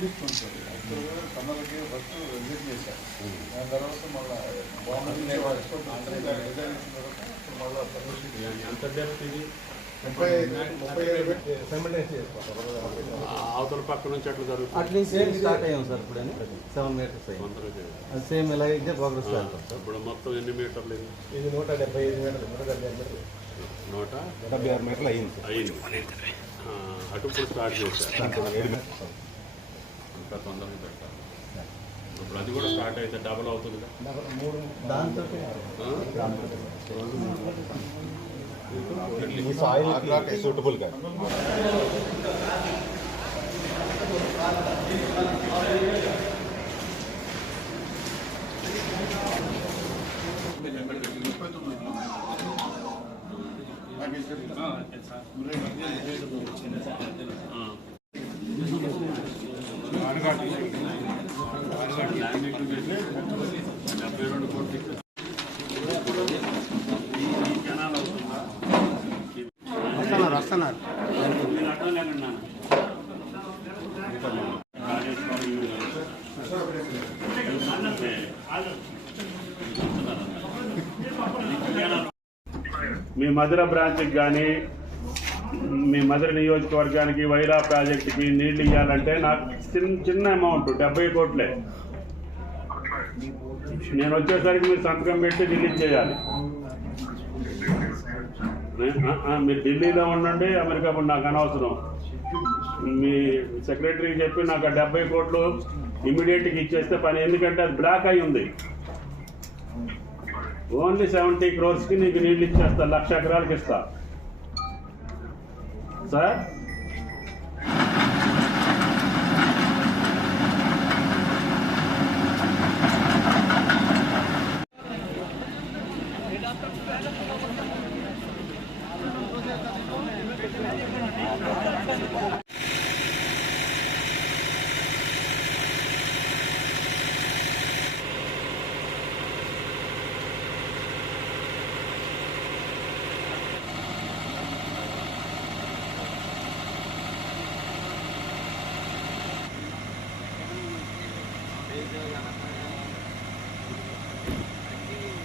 యాక్చువల్గా first visit చేశాను దాని తర్వాత మళ్ళీ బాగుంది ఇచ్చిన తర్వాత అవతల పక్క నుంచి అట్లా జరుగుతుంది. అట్లీస్ట్ సేమ్ స్టార్ట్ అయ్యాం సార్ ఇప్పుడు సెవెన్ మీటర్స్ అయ్యాం. అది సేమ్ ఇలాగే ప్రోగ్రెస్ వెళ్తాం సార్ ఇప్పుడు మొత్తం ఎన్ని మీటర్లు ఇది? నూట డెబ్బై ఐదు మీటర్లు నూట డెబ్బై ఐదు మీటర్లు. నూట డెబ్బై ఆరు మీటర్లు అయింది ఆ, అటు ఇప్పుడు స్టార్ట్ చేశారు. ఇంకా తొందరగా పెట్టాలి ఇప్పుడు అది కూడా స్టార్ట్ అయితే డబుల్ అవుతుంది మూడు దాంతో డెబ్బై రెండు కోట్లు వస్తున్నారు మీ మధుర బ్రాంచ్కి కానీ మీ మధుర నియోజకవర్గానికి వైరా ప్రాజెక్టుకి నీళ్ళు ఇవ్వాలంటే నాకు చిన్న చిన్న అమౌంట్ డెబ్బై కోట్లే. నేను వచ్చేసరికి మీరు సంతకం పెట్టి రిలీజ్ చేయాలి. మీరు ఢిల్లీలో ఉండండి అమెరికా నాకు అనవసరం. మీ సెక్రటరీకి చెప్పి నాకు ఆ డెబ్బై కోట్లు ఇమీడియట్గా ఇచ్చేస్తే పని ఎందుకంటే అది బ్లాక్ అయి ఉంది. ఓన్లీ సెవెంటీ క్రోర్స్కి నీకు నీళ్ళు ఇచ్చేస్తా లక్ష ఎకరాలకి ఇస్తా. सर సార్ ఆ